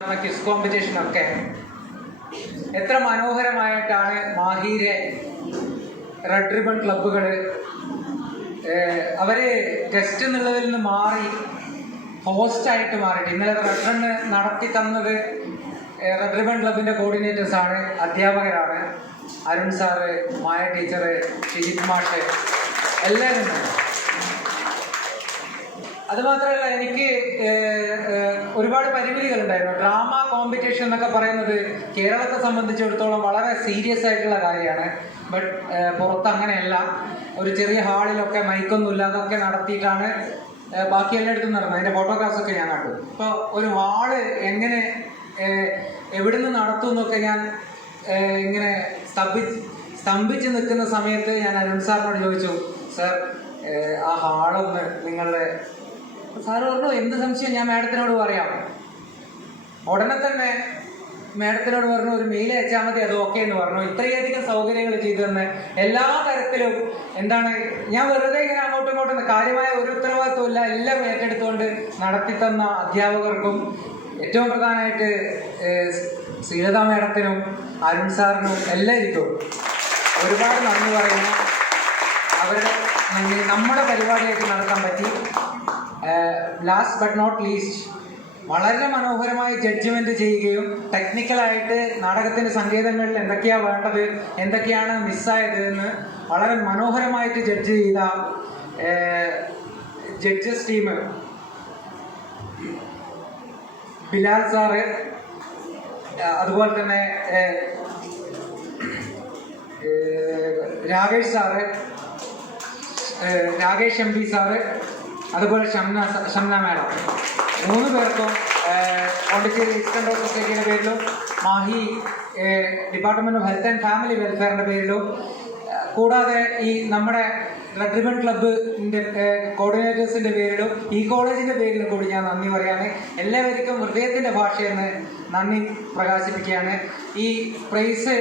Quiz കോമ്പറ്റീഷനൊക്കെ എത്ര മനോഹരമായിട്ടാണ് മാഹിയിലെ red ribbon ക്ലബ്ബുകൾ അവര് ഗസ്റ്റ് എന്നുള്ളതിൽ നിന്ന് മാറി ഹോസ്റ്റായിട്ട് മാറിയിട്ട് ഇന്നലെ റെഡ് റൺ നടത്തി തന്നത് റെഡ് റിബൺ ക്ലബിൻ്റെ കോർഡിനേറ്റേഴ്സാണ്, അധ്യാപകരാണ്. അരുൺ സാറ്, മായ ടീച്ചറ്, ഷിജിത് മാഷ് എല്ലാവരും. അതുമാത്രമല്ല, എനിക്ക് ഒരുപാട് പരിമിതികളുണ്ടായിരുന്നു. ഡ്രാമ കോമ്പറ്റീഷൻ എന്നൊക്കെ പറയുന്നത് കേരളത്തെ സംബന്ധിച്ചിടത്തോളം വളരെ സീരിയസ് ആയിട്ടുള്ള കാര്യമാണ്. ബട്ട് പുറത്ത് അങ്ങനെയല്ല. ഒരു ചെറിയ ഹാളിലൊക്കെ മൈക്കൊന്നും ഇല്ലാതൊക്കെ നടത്തിയിട്ടാണ് ബാക്കി എല്ലായിടത്തും നടന്നത്. അതിൻ്റെ ഫോട്ടോഗ്രാഫ്സൊക്കെ ഞാൻ കണ്ടു. ഇപ്പോൾ ഒരു ഹാള് എങ്ങനെ എവിടുന്ന് നടത്തും എന്നൊക്കെ ഞാൻ ഇങ്ങനെ സ്തംഭിച്ച് നിൽക്കുന്ന സമയത്ത് ഞാൻ അരുൺ സാറിനോട് ചോദിച്ചു, സാർ ആ ഹാളൊന്ന് നിങ്ങളുടെ. സാറ് പറഞ്ഞു, എന്ത് സംശയം, ഞാൻ മാഡത്തിനോട് പറയാം. ഉടനെ തന്നെ മാഡത്തിനോട് പറഞ്ഞു, ഒരു മെയിൽ അയച്ചാൽ മതി, അത് ഓക്കെ എന്ന് പറഞ്ഞു. ഇത്രയധികം സൗകര്യങ്ങൾ ചെയ്തു തന്നെ എല്ലാ തരത്തിലും എന്താണ്, ഞാൻ വെറുതെ ഇങ്ങനെ അങ്ങോട്ടും ഇങ്ങോട്ടും കാര്യമായ ഒരു ഉത്തരവാദിത്വം ഇല്ല, എല്ലാം ഏറ്റെടുത്തുകൊണ്ട് നടത്തിത്തന്ന അധ്യാപകർക്കും ഏറ്റവും പ്രധാനമായിട്ട് ശ്രീലത മാഡത്തിനും അരുൺ സാറിനും എല്ലാവർക്കും ഒരുപാട് നന്ദി പറയുന്നു. അവരുടെ നമ്മുടെ പരിപാടിയായിട്ട് നടത്താൻ പറ്റി. ലാസ്റ്റ് ബട്ട് നോട്ട് ലീസ്റ്റ്, വളരെ മനോഹരമായി ജഡ്ജ്മെന്റ് ചെയ്യുകയും ടെക്നിക്കലായിട്ട് നാടകത്തിന്റെ സങ്കേതങ്ങളിൽ എന്തൊക്കെയാണ് വേണ്ടത്, എന്തൊക്കെയാണ് മിസ്സായത് എന്ന് വളരെ മനോഹരമായിട്ട് ജഡ്ജ് ചെയ്ത ജഡ്ജസ് ടീം, ബിലാൽ സാറ്, അതുപോലെ തന്നെ Rakesh sir, Rakesh M P sir, അതുപോലെ ഷംന മാഡം, 3 പേർക്കും പോണ്ടിച്ചേരി ഈസ്റ്റേൺ റോഡ് സൊസൈറ്റിയുടെ പേരിലും Mahe department of health and family വെൽഫെയറിന്റെ പേരിലും കൂടാതെ ഈ നമ്മുടെ റെഡ് റിബൺ ക്ലബിന്റെ കോർഡിനേറ്റേഴ്സിന്റെ പേരിലും ഈ കോളേജിന്റെ പേരിലും കൂടി ഞാൻ നന്ദി പറയാണ്. എല്ലാവർക്കും ഹൃദയത്തിന്റെ ഭാഷയെന്ന് നന്ദി പ്രകാശിപ്പിക്കുകയാണ്. ഈ പ്രൈസ്